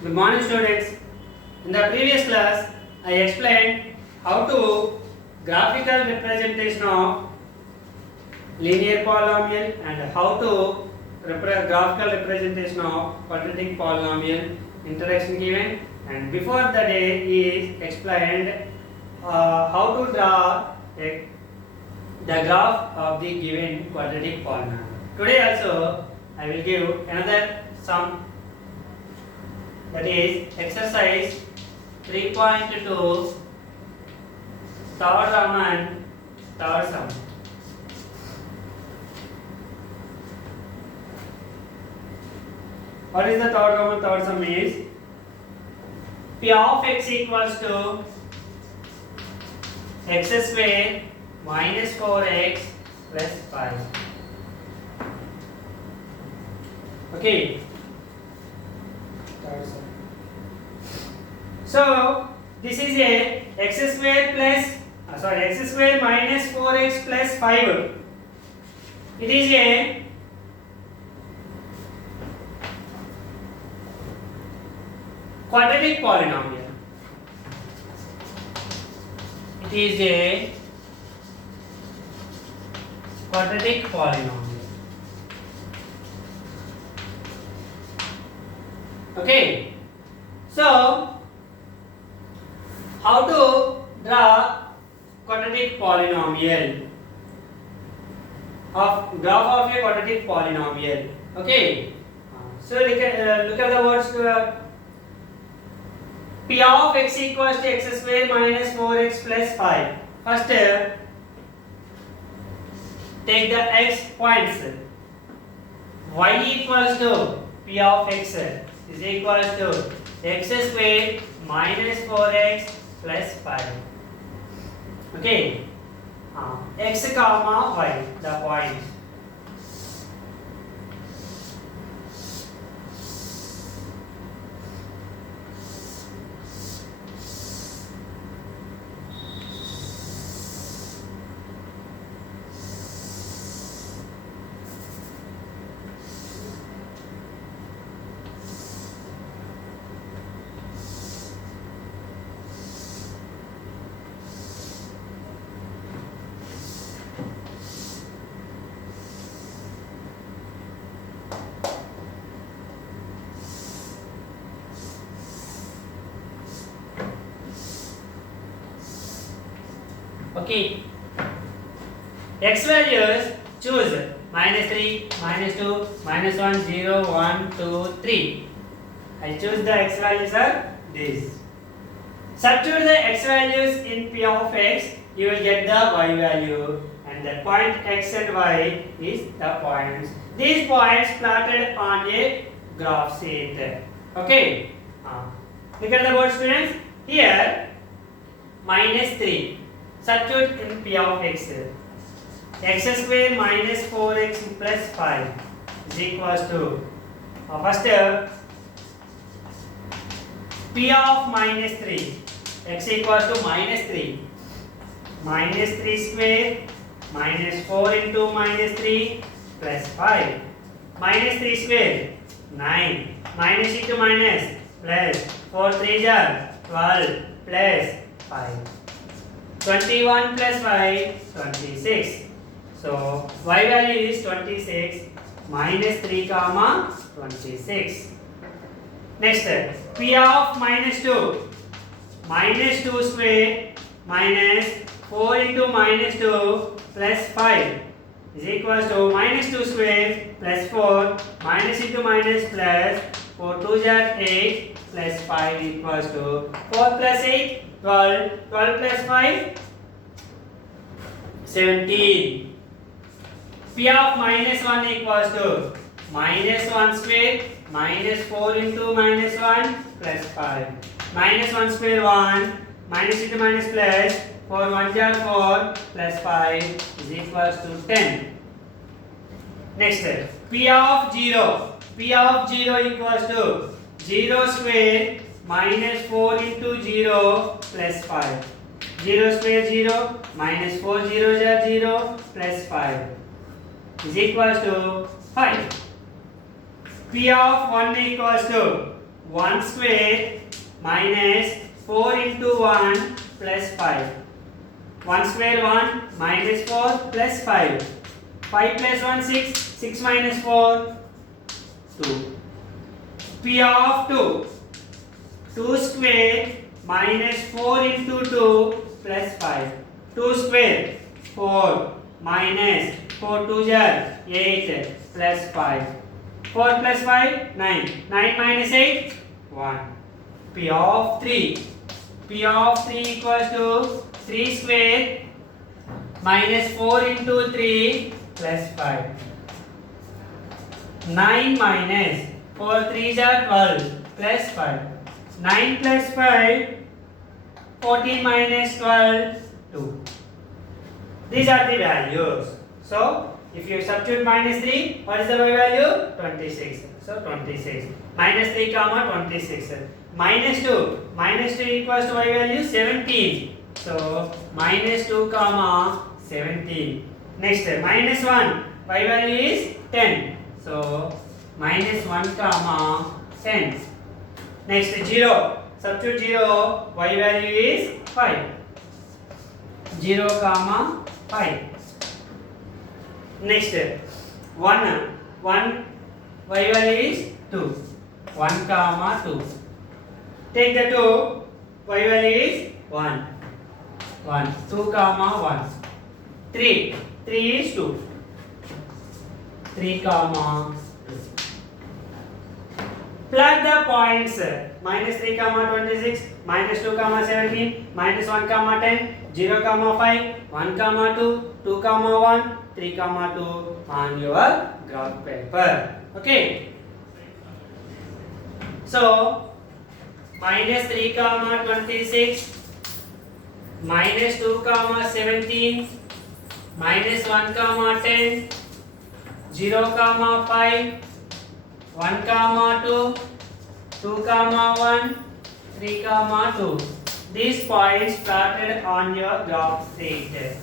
Good morning students. In the previous class, I explained how to graphical representation of linear polynomial and how to graphical representation of quadratic polynomial. Introduction given, and before the day is explained how to draw the graph of the given quadratic polynomial. Today also I will give another sum, that is exercise 3.2 third Roman third sum. What is the third Roman third sum is P of x equals to x square minus 4x plus 5. Okay. So this is a x square plus x square minus 4x plus 5. It is a quadratic polynomial. It is a quadratic polynomial. Okay. So how to draw quadratic polynomial of graph of a quadratic polynomial? Okay. So look at the words. P of x equals to x square minus 4x plus 5. First, take the x points. Y equals to P of x is equals to x square minus 4x plus 5. Okay. X comma y, the points. Okay. X values choose minus 3, minus 2, minus 1, 0, 1, 2, 3. I choose the x values are these. Substitute the x values in P of x, you will get the y value, and the point x and y is the points. These points plotted on a graph sheet. Okay. Look at the board, students. Here minus 3. Substitute in P of x. X square minus 4x plus 5 is equals to first P of minus 3. X equals to minus 3. Minus 3 square minus 4 into minus 3 plus 5. Minus 3 square 9. Minus into minus plus 4 3 are 12 plus 5. 21 plus 5, 26. So y value is 26 minus 3 comma 26. Next, P of minus 2. Minus 2 square minus 4 into minus 2 plus 5 is equals to minus 2 square plus 4 minus into minus plus 4 2 are 8 plus 5 equals to 4 plus 8 12, 12 plus 5 17. P of minus 1 equals to minus 1 square minus 4 into minus 1 plus 5. Minus 1 square 1 minus into minus plus 4 1 are 4 plus 5 is equals to 10. Next, P of 0. P of 0 equals to 0 square minus 4 into 0 plus 5. 0 square 0 minus 4 zeros are 0 plus 5 is equals to 5. P of 1 equals to 1 square minus 4 into 1 plus 5. 1 square 1 minus 4 plus 5. 5 plus 1 6. 6 minus 4 2. P of 2. 2 square minus 4 into 2 plus 5. 2 square 4 minus 4 2 jar 8 plus 5. 4 plus 5 9. 9 minus 8 1. P of 3. P of 3 equals to 3 square minus 4 into 3 plus 5. 9 minus 4 3s are 12 plus 5. 9 plus 5 14 minus 12 2. These are the values. So if you substitute minus 3, what is the y value? 26. So 26. Minus 3 comma 26. Minus 2. Minus 2 equals to y value 17. So minus 2 comma 17. Next minus 1. Y value is 10. So minus 1 comma 10. Next 0. Substitute 0. Y value is 5. 0 comma 5. Next 1. 1 y value is 2. 1 comma 2. Take the 2. Y value is 1. 1. 2 comma 1. 3. 3 is 2. 3 comma 2. Plot the points. Minus 3 comma 26. Minus 2 comma 17. Minus 1 comma 10. 0 comma 5. 1 comma 2. 2 comma 1. 3 comma 2 on your graph paper. Okay. So minus 3 comma 26, minus 2 comma 17, minus 1 comma 10, 0 comma 5, 1 comma 2, 2 comma 1, 3 comma 2. These points plotted on your graph sheet.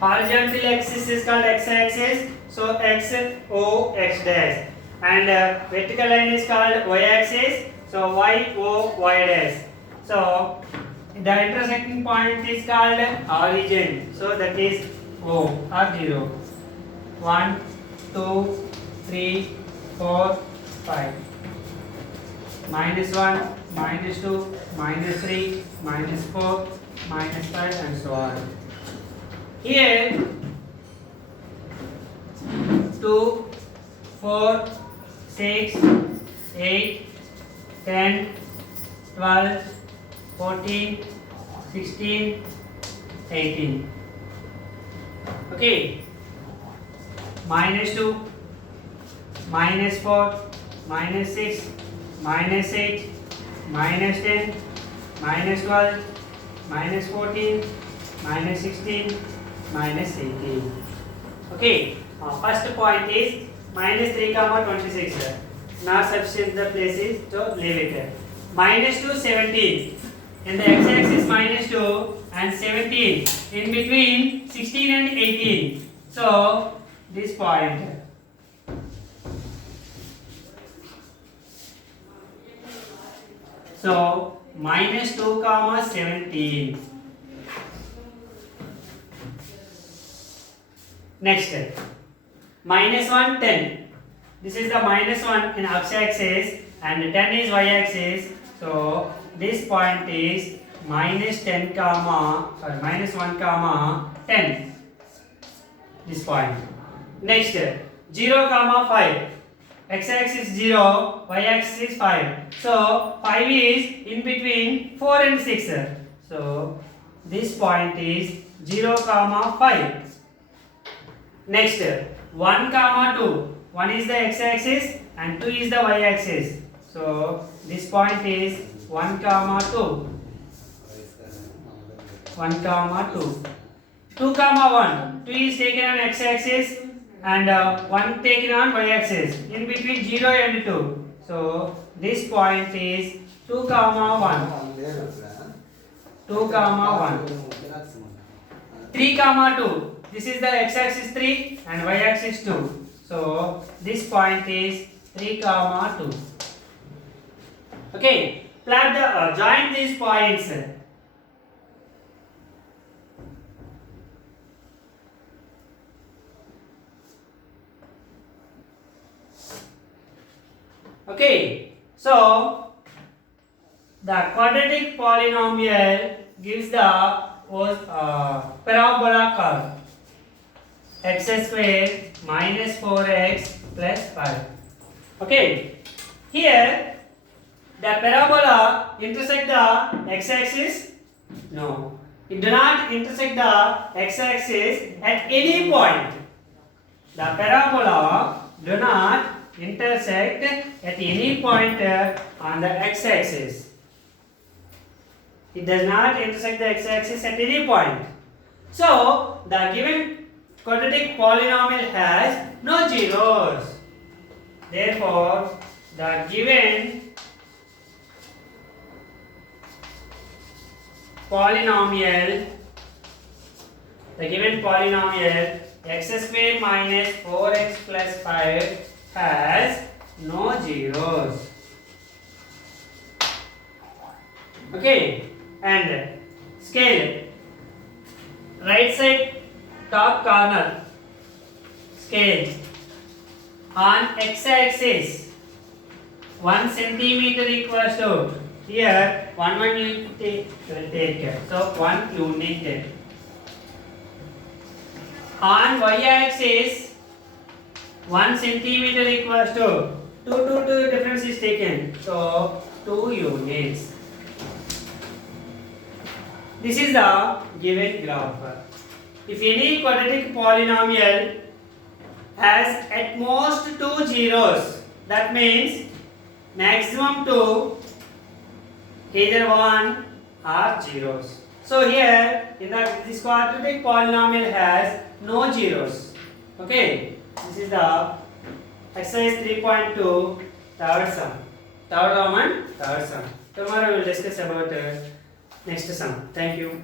Horizontal axis is called x-axis, so x o x dash, and vertical line is called y-axis, so y o y dash. So the intersecting point is called origin, so that is o or 0. 1, 2, 3, 4, 5. Minus 1, minus 2, minus 3, minus 4, minus 5, and so on. Here 2, 4, 6, 8, 10, 12, 14, 16, 18. Okay. Minus 2, minus 4, minus 6, minus 8, minus 10, minus 12, minus 14, minus 16, minus 18. Okay, first point is minus 3 comma 26. Not sufficient the places, so leave it. Minus 2 17. In the x-axis minus 2 and 17. In between 16 and 18. So this point. So minus 2 comma 17. Next, minus 1 10. This is the minus 1 in x-axis and 10 is y-axis. So this point is minus 10 comma minus 1 comma 10. This point. Next, 0 comma 5. X-axis 0, y-axis 5. So 5 is in between 4 and 6. So this point is 0, 5. Next, 1, 2. 1 is the x-axis and 2 is the y-axis. So this point is 1, 2. 1, 2. 2, 1. 2 is taken on x-axis and 1 taken on y-axis. In between 0 and 2. So this point is 2, 1. 2, 1. 3, 2. This is the x-axis 3 and y-axis 2. So this point is 3, 2. Okay. Plot the join these points. Okay. So the quadratic polynomial gives the parabola curve x square minus 4x plus 5. Okay. Here the parabola intersect the x-axis? No. It do not intersect the x-axis at any point. The parabola do not intersect at any point on the x-axis. It does not intersect the x-axis at any point. So the given quadratic polynomial has no zeros. Therefore, the given polynomial x square minus 4x plus 5 has no zeros. Okay, and scale right side top corner scale on x-axis 1 centimeter equals to here 1 unit will take, so 1 unit. On y-axis 1 centimeter equals to 2 difference is taken, so 2 units. This is the given graph. If any quadratic polynomial has at most 2 zeros, that means maximum 2, either 1 or zeros. So here in this quadratic polynomial has no zeros. Okay, this is the exercise 3.2 third sum. Third Roman third sum. Tomorrow we will discuss about next sum. Thank you.